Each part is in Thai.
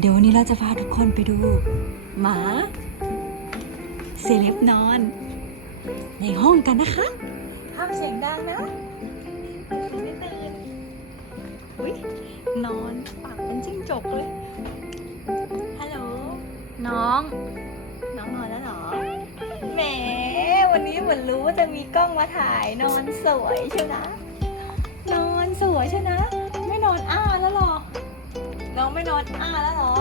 เดี๋ยววันนี้เราจะพาทุกคนไปดู หมาเซเลบนอน ในห้องกันนะคะห้ามเสียงดังนะไม่ตื่นอุ้ยนอนปากเป็นจิ้งจกเลย ฮัลโหล น้อง น้องนอนแล้วเหรอ แหม วันนี้เหมือนรู้ว่าจะมีกล้องมาถ่ายนอนสวยใช่นะนอนสวยใช่นะ ไม่นอนอ้าแล้วหรอน้อง ไม่นอนอ้าแล้วเหรอ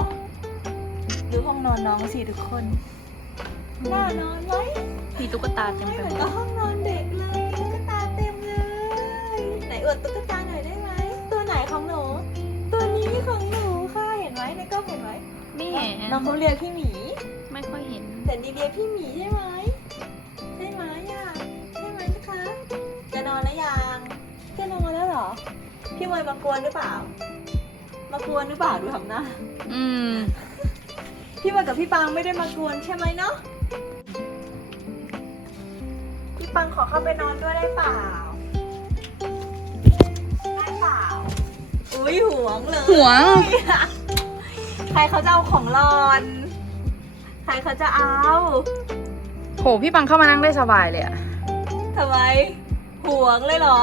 ดูห้องนอนน้องสิทุกคน น่านอนไหมมีตุ๊กตาเต็มไม่ไปเหหมืมอนดกับห้องนอนเด็กเลย ตุ๊กตาเต็มเลย ไหนอวดตุ๊กตาหน่อยได้ไหม ตัวไหนของหนู ตัวนี้ของหนูค่ะเห็นไหมในกล้องเห็นไหมไม่เห็นน้องเขาเรียกพี่หมี ไม่ค่อยเห็น แต่ดีเรียกพี่หมีใช่ไหมใช่ไหมอะใช่ไหมนะคะ จะนอนแล้วยัง จะนอนแล้วเหรอ พี่มวยมากวนหรือเปล่า มากวนหรือเปล่าดูทำหน้าอืม พี่มวยกับพี่ปังไม่ได้มากวนใช่ไหมเนาะพี่ปังขอเข้าไปนอนด้วยได้เปล่าได้เปล่าอุ้ยหวงเลยหวง ใครเขาจะเอาของรอน ใครเขาจะเอาโหพี่ปังเข้ามานั่งได้สบายเลยอะทำไมหวงเลยเหรอ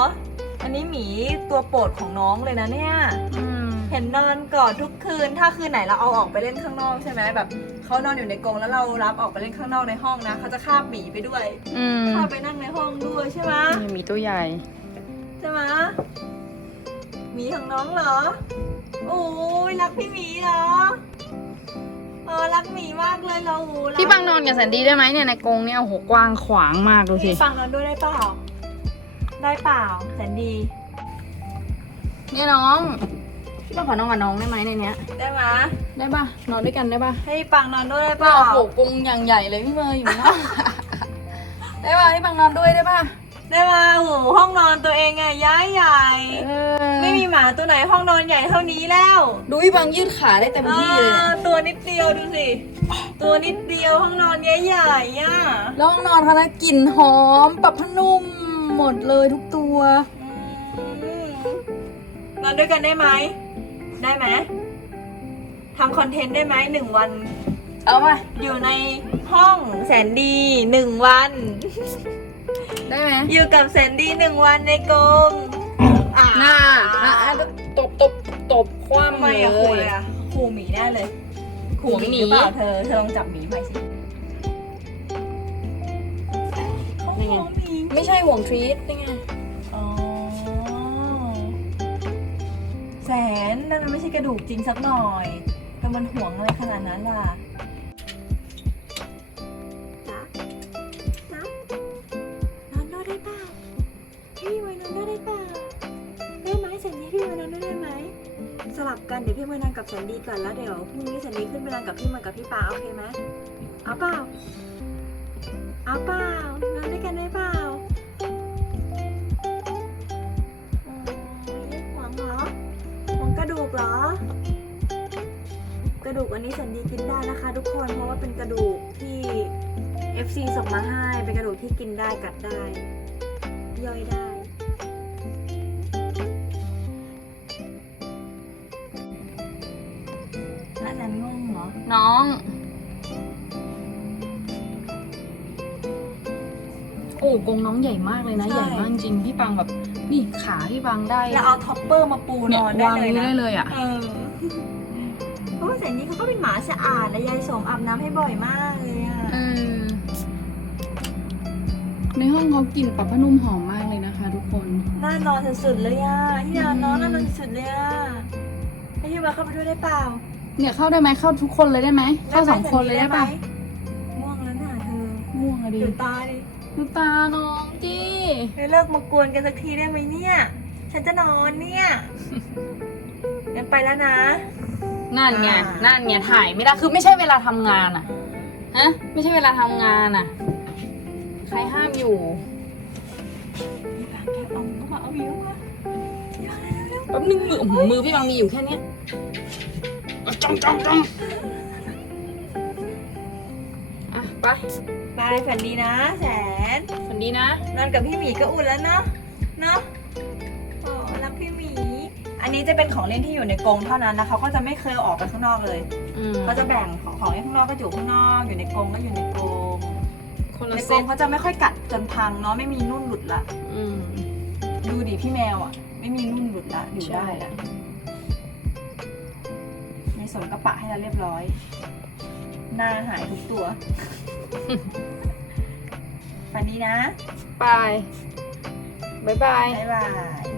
อันนี้หมีตัวโปรดของน้องเลยนะเนี่ย อืม เห็นนอนกอดทุกคืน ถ้าคืนไหนเราเอาออกไปเล่นข้างนอกใช่ไหมแบบเขานอนอยู่ในกรงแล้วเรารับออกไปเล่นข้างนอกในห้องนะเขาจะคาบหมีไปด้วยอืมคาบไปนั่งในห้องด้วยใช่ไหมนี่มีตัวใหญ่ ใช่ไหมหมีของน้องเหรอโอ้ยรักพี่หมีเหรอเออรักหมีมากเลยเรารักพี่ปังนอนกับแซนดี้ได้ไหมเนี่ยในกรงเนี่ยโอ้โหกว้างขวางมากดูสิพี่ฟังนอนด้วยได้เปล่า ได้เปล่าแสนดี เนี่ยน้อง พี่ปังขอนอนกับน้องได้ไหมในเนี้ย ได้ไหมได้ปะนอนด้วยกันได้ปะให้ปังนอนด้วยได้เปป้าล่าโอ้โหกรงอย่างใหญ่เลยพี่เมย์อยู่เนาะ ได้ปะพี่ปังนอนด้วยได้ปะได้มาโหห้องนอนตัวเองอะย้ายใหญ่ เออไม่มีหมาตัวไหนห้องนอนใหญ่เท่านี้แล้วดูพี่ปังยืดขาได้เต็มที่เลยอเนี่ยอตัวนิดเดียวดูสิ ตัวนิดเดียวห้องนอนใหญ่ๆอะแล้วห้องนอนเขานะกลิ่นหอมปรับผ้านุ่มหมดเลยทุกตัว อืมนอนด้วยกันได้ไหม ได้ไหมทำคอนเทนต์ได้ไหมหนึ่งวัน เอามาอยู่ในห้องแสนดีหนึ่งวัน ได้ไหมอยู่กับแสนดีหนึ่งวันในกรงอ่าหน้าอะอะตบตบตบคว่ำทำไมเลอะขู่ยเลยอะขู่หมีแน่เลยหวงหมีรือเปล่าเธอเธอลองจับหมีไปสิเขาหวงหมีไม่ใช่ห่วงทรีตนี่ไง นนั่นมันไม่ใช่กระดูกจริงสักหน่อยแต่มันห่วงอะไรขนาดนั้นล่ะจ๊ะจ๊ะนอนด้วยได้เปล่าพี่ไว้นอนด้วยได้เปล่าได้ไหมแสนดีพี่ไว้นอนด้วยได้ไหมสลับกันเดี๋ยวพี่มานอนกับแสนดีก่อนแล้วเดี๋ยวพรุ่งนี้แสนดีขึ้นไปนอนกับพี่มันกับพี่ปาโอเคไหมเอาเปล่าเอาเปล่านอนด้วยกันได้เปล่า ระดูกเหรอ กระดูกอันนี้แสนดีกินได้นะคะ ทุกคน เพราะว่าเป็นกระดูกที่ FC ส่งมาให้ เป็นกระดูกที่กินได้กัดได้ ย่อยได้ อาจารย์งงเหรอ น้อง โอ้กรงน้องใหญ่มากเลยนะใช่ใหญ่มากจริง พี่ปังแบบ นี่ขาพี่ปังได้แล้วเอาท็อปเปอร์มาปูนเนี่ยอนได้วางเลยนี้นะได้เลยอะ เออเพราะว่าแสนดีเขาก็เป็นหมาสะอาดและยายสมอาบน้ำให้บ่อยมากเลยอะเออ ในห้องเขากลิ่นปรับผ้านุ่มหอมมากเลยนะคะ ทุกคน น่านอนสุดๆเลยอะที่นอนน้องอืมน่านอนสุดๆเลยอะให้พี่มาเข้าไปด้วยได้เปล่าเนี่ยเข้าได้ไหมเข้าทุกคนเลยได้ไหมเข้าไหมสองคนเลยได้ปะหมม่วงแล้วน่ะเธอม่วงอะดิดูตา ดิดูตาน้องจีเฮ้ยเลิกมากวนกันสักทีได้ไหมเนี่ย ฉันจะนอนเนี่ยงั้นไปแล้วนะ นั่นไง อ่านั่นไงถ่ายไม่ได้คือไม่ใช่เวลาทำงานอะฮะ ไม่ใช่เวลาทำงานอะใครห้ามอยู่พี่ปางแกเอาเข้ามาเอาวิวมาพี่ปางเร็วๆแป๊บนึงมือโอ้โหมือพี่บางมีอยู่แค่เนี้ยเอาจ้องจ้องจ้องอะไป ไปฝันดีนะ แสน ฝันดีนะ นอนกับพี่หมีก็อุ่นแล้วเนาะ เนาะโอ้รักพี่หมี อันนี้จะเป็นของเล่นที่อยู่ในกรงเท่านั้นนะเขาก็จะไม่เคยเอาออกไปข้างนอกเลยอืมเขาจะแบ่งของของเล่นข้างนอกก็อยู่ข้างนอก อยู่ในกรงก็อยู่ในกรงคนในละกเซรงตเขาจะไม่ค่อยกัดจนพังเนาะ ไม่มีนุ่นหลุดละ อืม ดูดิพี่แมวอะ ไม่มีนุ่นหลุดละอยู่ได้ละในสวนกระปะให้เราเรียบร้อย หน้าหายทุกตัว ฝันดีนะ ไปบายบาย บ๊ายบาย